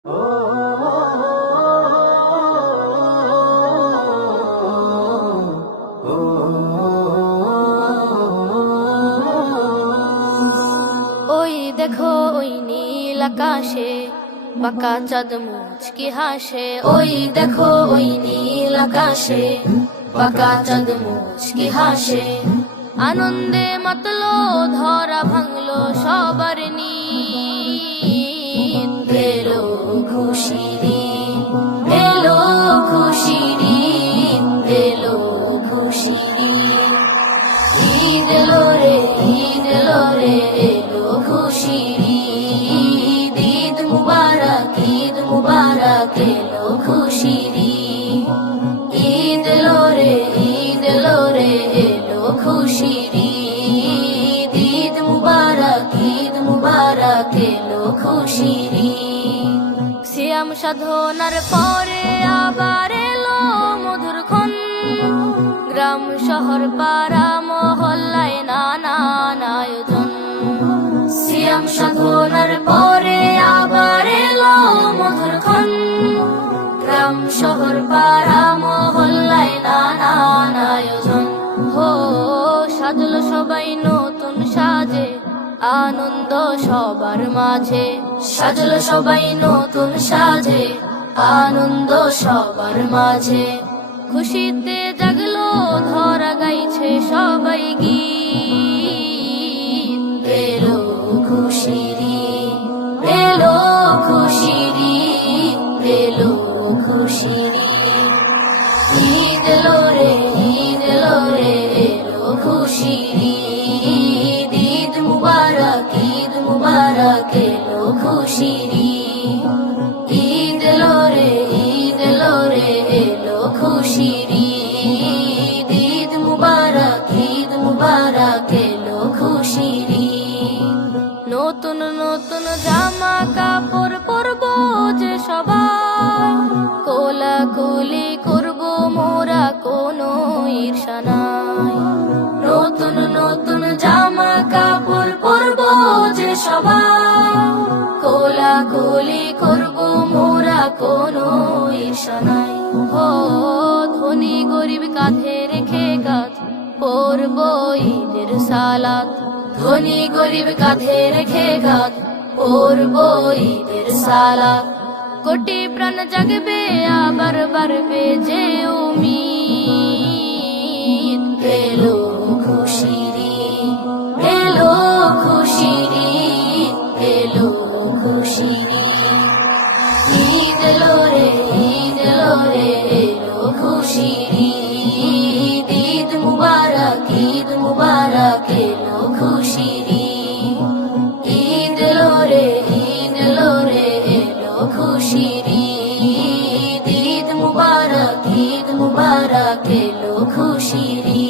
ওই দেখো ওই নীল আকাশে বাঁকা চাঁদ মুচকি হাসে। ওই দেখো ওই নীল আকাশে বাঁকা চাঁদ মুচকি হাসে। আনন্দে মাতলো ধরা ভাঙলো সবার নীদ। এলো খুশির ঈদ, এলো খুশির ঈদ, এলো খুশির ঈদ। ঈদ এলো রে, ঈদ এলো রে, এলো খুশির ঈদ। ঈদ মুবারক, ঈদ মুবারক, এলো খুশির ঈদ। ঈদ এলো রে, ঈদ এলো রে, এলো খুশির ঈদ। ঈদ মুবারক, ঈদ মুবারক, এলো খুশির ঈদ। সিয়াম সাধনার পরে আবার এলো মধুর ক্ষণ। গ্রাম শহর পাড়া মহল্লায় নানান আয়োজন। সিয়াম সাধনার পরে আবার এলো মধুর ক্ষণ। গ্রাম শহর পাড়া মহল্লায় নানান আয়োজন। হো সাজলো সবাই নতুন সাজে, আনন্দ সবার মাঝে। সাজলো সবাই নতুন সাজে, আনন্দ সবার মাঝে। খুশিতে জাগলো ধরা গাইছে সবাই গীত। এলো খুশির ঈদ, এলো খুশির ঈদ, এলো খুশির ঈদ। ঈদ এলো রে, ঈদ এলো রে, এলো খুশির ঈদ। ঈদ মুবারক, ঈদ মুবারক, এলো খুশির ঈদ। ঈদ এলো রে, ঈদ এলো রে, এলো খুশির ঈদ। ঈদ মুবারক, ঈদ মুবারক, এলো খুশির ঈদ। নতুন নতুন জামা কাপড় পরবো যে সবাই, কোলাকুলি করবো মোরা কোনো ঈর্ষা নাই। নতুন নতুন জামা কাপড় পরবো যে সবাই, কোলাকুলি করবো মোরা কোনো ঈর্ষা নাই। ও ধনী গরিব কাঁধে রেখে কাঁধ পরবো ঈদের সালাত। ধনী গরিব কাঁধে রেখে কাঁধ পরবো ঈদের সালাত। কোটি প্রাণ জাগবে আবার বাড়বে যে উম্মিদ। এলো খুশির ঈদ, এলো খুশির ঈদ, এলো খুশির ঈদ। ঈদ এলো রে, ঈদ এলো রে, এলো খুশির ঈদ। ঈদ মুবারক, ঈদ মুবারক, এলো খুশির ঈদ। ঈদ এলো রে, ঈদ এলো রে, এলো খুশির ঈদ। ঈদ মুবারক, ঈদ মুবারক, এলো খুশির ঈদ।